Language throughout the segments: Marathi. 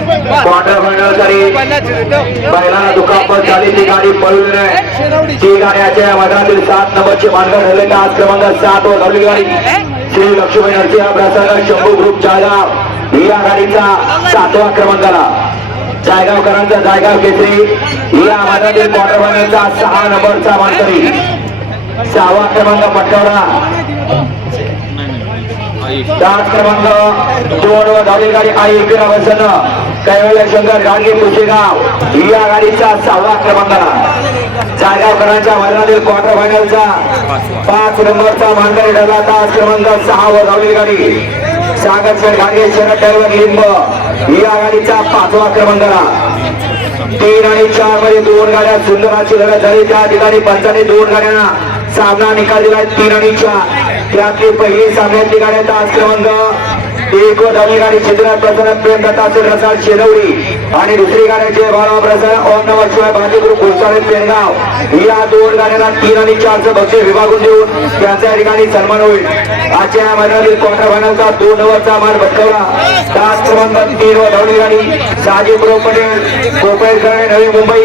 क्वार्टर फायनलसाठी पहिला दुखापत झाली ती गाडी पळून ती गाड्याच्या मैदानातील सात नंबरची मानकर ठरले आज क्रमांक सात वर धावली गाडी श्री लक्ष्मी नरसिंह प्रसाद शंभू ग्रुप जळगाव या गाडीचा सातवा क्रमांकाला जायगावकरांचा जायगाव केसरी या मैदानातील क्वार्टर फायनलचा सहा नंबरचा मानकरी सहावा क्रमांक पटकावला डास क्रमांक दोन वर धावली गाडी आई एकविरा वसन कैवल्य शंकर गाडगे कुशेगाव या गाडीचा सहावा क्रमांकाला जागावकरांच्या मैदानातील क्वार्टर फायनलचा पाच नंबरचा मानकरी ठरला. तास क्रमांक सहा वर धावली गाडी. सागर गाडगे शरद लिंब. या गाडीचा पाचवा क्रमांकाला तीन आणि चारमध्ये दोन गाड्या सुंदराची लढत झाली. त्या ठिकाणी पंचाने दोन गाड्यांना सामना निकाल दिला तीन आणि चार. त्यातली पहिली सामन्यातली गाड्या तास क्रमांक एक वर गाडी चित्रात प्रसन्न प्रेम दत्ताचे रसाळ शेनवडी. आणि दुसरी गाण्याचे बाळा प्रसन्न ओम नमः शिवाय भाजी ग्रुप पेरगाव या दोन गाड्यांना तीन आणि चारचं बक्षीस विभागून देऊन त्यांच्या ठिकाणी सन्मान होईल. आजच्या या मैदानातील क्वार्टर फायनलचा दोन नंबरचा मान भटकवला. तास क्रमांक तीन व धावली गाडी साजी प्रो पटेल कोपळकर नवी मुंबई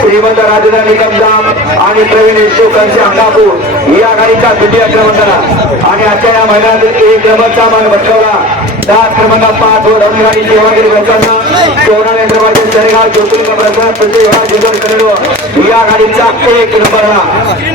श्रीमंत राजेंद्र निकम जाम आणि प्रवीण यशो कंसे अंगापूर या गाडीचा द्वितीय क्रमांकाला. आणि आजच्या या मैदानातील एक क्रमांकचा मान भटकवला. दहा क्रमांक पाच व धावली गाडी सेवागिरी प्रसन्न सोनाली क्रमांक शरेगाव ज्योतिर्ग प्रसाद प्रतिभा जिगर करेडो या गाडीचा एक नंबरला.